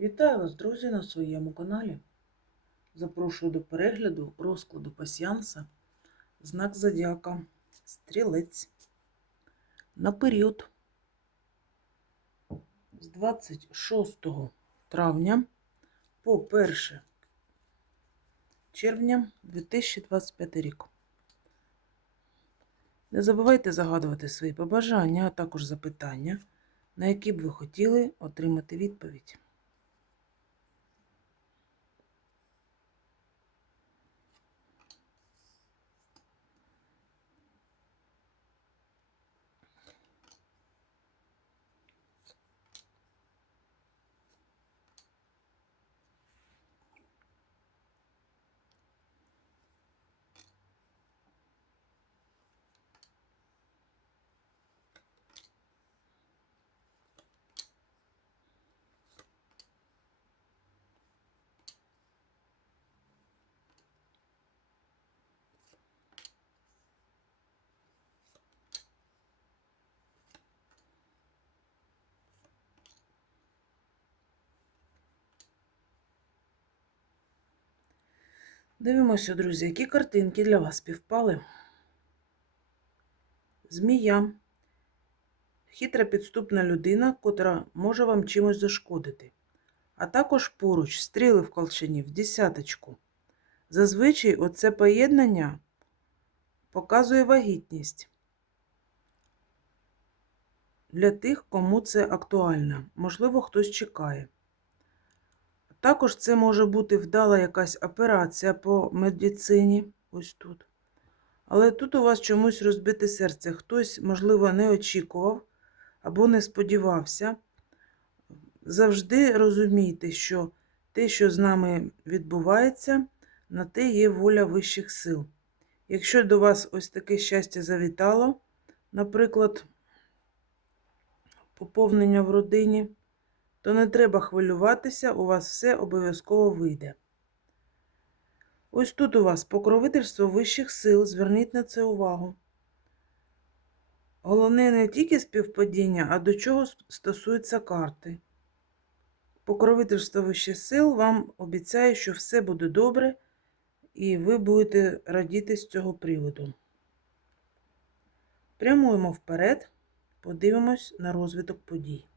Вітаю вас, друзі, на своєму каналі. Запрошую до перегляду розкладу пасіянса знак Зодіака Стрілець на період з 26 травня по 1 червня 2025 рік. Не забувайте загадувати свої побажання, а також запитання, на які б ви хотіли отримати відповідь. Дивимося, друзі, які картинки для вас співпали. Змія. Хитра підступна людина, котра може вам чимось зашкодити. А також поруч стріли в колчані в десяточку. Зазвичай оце поєднання показує вагітність для тих, кому це актуально. Можливо, хтось чекає. Також це може бути вдала якась операція по медицині, ось тут. Але тут у вас чомусь розбите серце. Хтось, можливо, не очікував або не сподівався. Завжди розумійте, що те, що з нами відбувається, на те є воля вищих сил. Якщо до вас ось таке щастя завітало, наприклад, поповнення в родині, то не треба хвилюватися, у вас все обов'язково вийде. Ось тут у вас покровительство вищих сил, зверніть на це увагу. Головне не тільки співпадіння, а до чого стосується карти. Покровительство вищих сил вам обіцяє, що все буде добре, і ви будете радіти з цього приводу. Прямуємо вперед, подивимось на розвиток подій.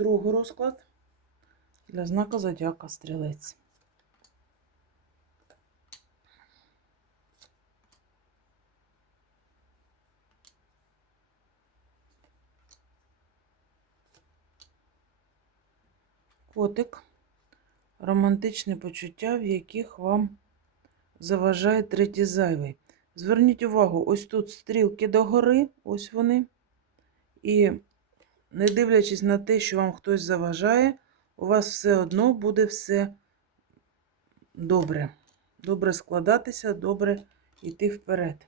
Другий розклад для знака Зодіака Стрілець. Котик. Романтичні почуття, в яких вам заважає третій зайвий. Зверніть увагу, ось тут стрілки догори, ось вони. І не дивлячись на те, що вам хтось заважає, у вас все одно буде все добре. Добре складатися, добре йти вперед.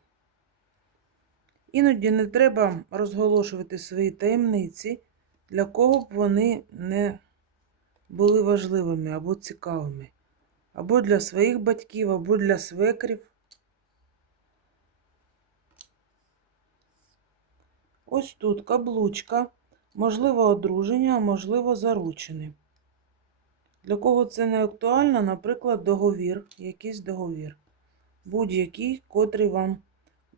Іноді не треба розголошувати свої таємниці, для кого б вони не були важливими або цікавими. Або для своїх батьків, або для свекрів. Ось тут каблучка. Можливо, одруження, можливо, заручені. Для кого це не актуально, наприклад, договір, якийсь договір. Будь-який, котрий вам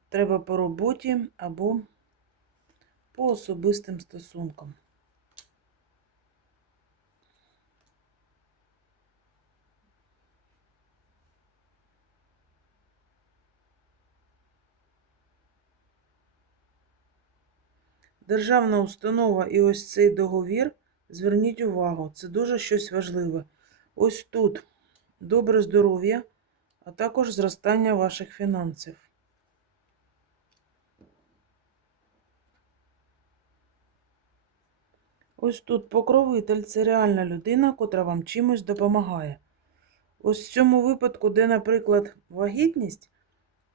треба по роботі або по особистим стосункам. Державна установа і ось цей договір, зверніть увагу, це дуже щось важливе. Ось тут добре здоров'я, а також зростання ваших фінансів. Ось тут покровитель це реальна людина, котра вам чимось допомагає. Ось в цьому випадку, де, наприклад, вагітність,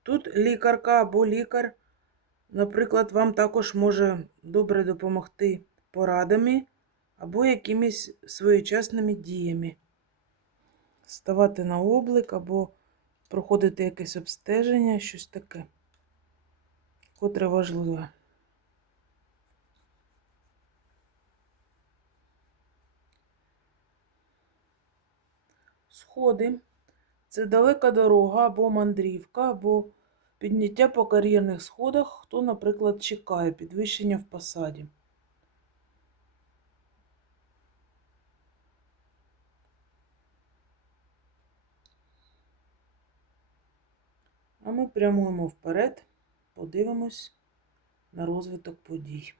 тут лікарка або лікар, наприклад, вам також може добре допомогти порадами або якимись своєчасними діями. Ставати на облик або проходити якесь обстеження, щось таке, котре важливе. Сходи це далека дорога або мандрівка, або підняття по кар'єрних сходах, хто, наприклад, чекає підвищення в посаді. А ми прямуємо вперед, подивимось на розвиток подій.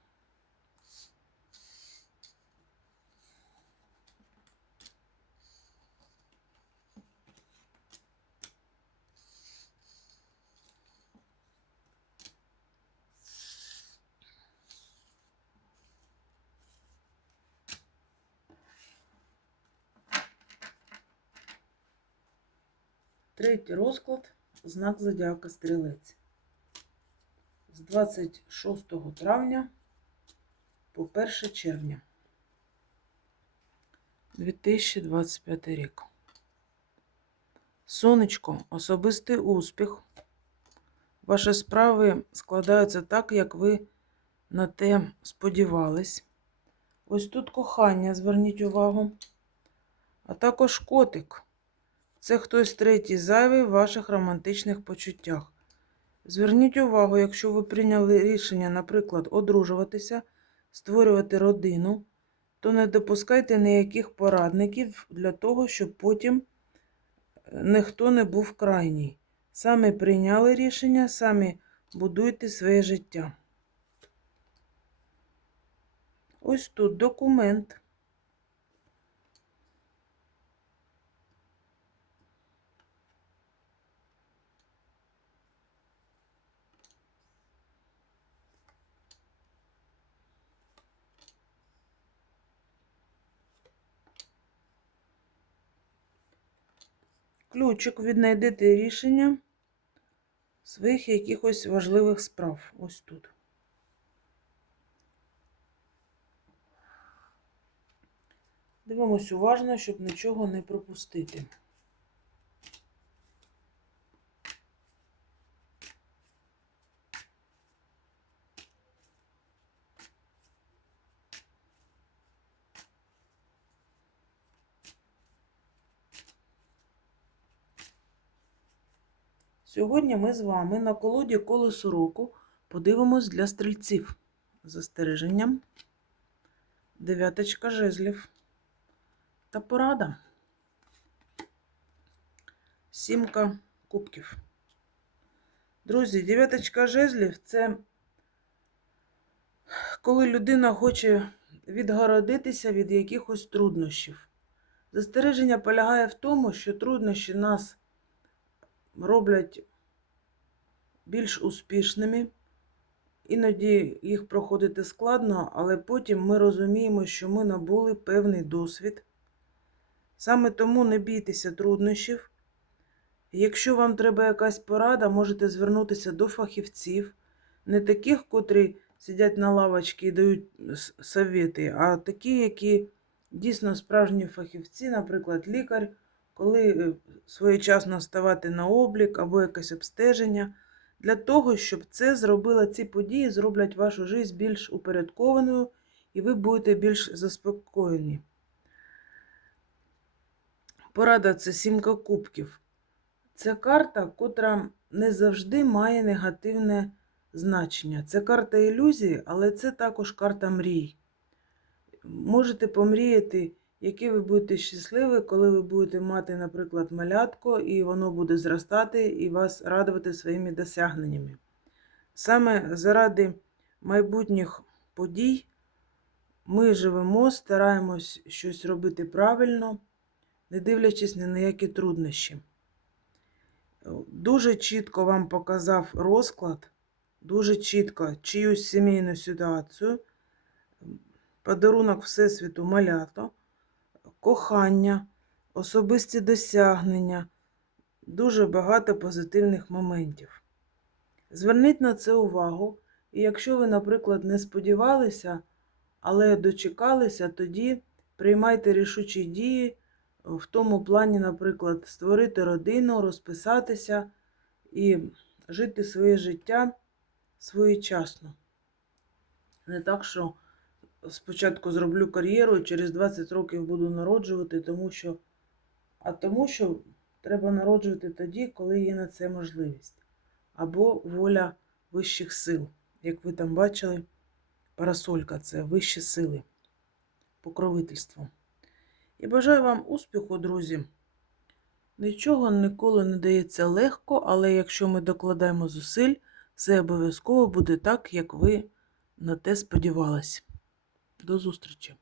Третій розклад знак зодіака Стрілець. З 26 травня по 1 червня 2025 рік. Сонечко, особистий успіх. Ваші справи складаються так, як ви на те сподівались. Ось тут кохання, зверніть увагу. А також котик. Це хтось третій зайвий в ваших романтичних почуттях. Зверніть увагу, якщо ви прийняли рішення, наприклад, одружуватися, створювати родину, то не допускайте ніяких порадників для того, щоб потім е, ніхто не був крайній. Самі прийняли рішення, самі будуйте своє життя. Ось тут документ. Ключик віднайдете рішення своїх якихось важливих справ. Ось тут. Дивимось уважно, щоб нічого не пропустити. Сьогодні ми з вами на колоді колесо року подивимось для стрільців. Застереженням. Дев'яточка жезлів. Та порада. Сімка кубків. Друзі, дев'яточка жезлів це коли людина хоче відгородитися від якихось труднощів. Застереження полягає в тому, що труднощі нас роблять більш успішними. Іноді їх проходити складно, але потім ми розуміємо, що ми набули певний досвід. Саме тому не бійтеся труднощів. Якщо вам треба якась порада, можете звернутися до фахівців, не таких, котрі сидять на лавочці і дають совєти, а такі, які дійсно справжні фахівці, наприклад, лікар, коли е, своєчасно ставати на облік або якесь обстеження, для того, щоб це зробило ці події, зроблять вашу життя більш упорядкованою, і ви будете більш заспокоєні. Порада це сімка кубків. Це карта, котра не завжди має негативне значення. Це карта ілюзії, але це також карта мрій. Можете помріяти, які ви будете щасливі, коли ви будете мати, наприклад, малятко, і воно буде зростати і вас радувати своїми досягненнями. Саме заради майбутніх подій ми живемо, стараємось щось робити правильно не дивлячись ні на які труднощі. Дуже чітко вам показав розклад, дуже чітко чиюсь сімейну ситуацію, подарунок Всесвіту малято, кохання, особисті досягнення, дуже багато позитивних моментів. Зверніть на це увагу, і якщо ви, наприклад, не сподівалися, але дочекалися, тоді приймайте рішучі дії в тому плані, наприклад, створити родину, розписатися і жити своє життя своєчасно. Не так, що спочатку зроблю кар'єру і через 20 років буду народжувати, тому що, а тому, що треба народжувати тоді, коли є на це можливість. Або воля вищих сил. Як ви там бачили, парасолька це вищі сили, покровительство. І бажаю вам успіху, друзі. Нічого ніколи не дається легко, але якщо ми докладаємо зусиль, все обов'язково буде так, як ви на те сподівались. До зустрічі!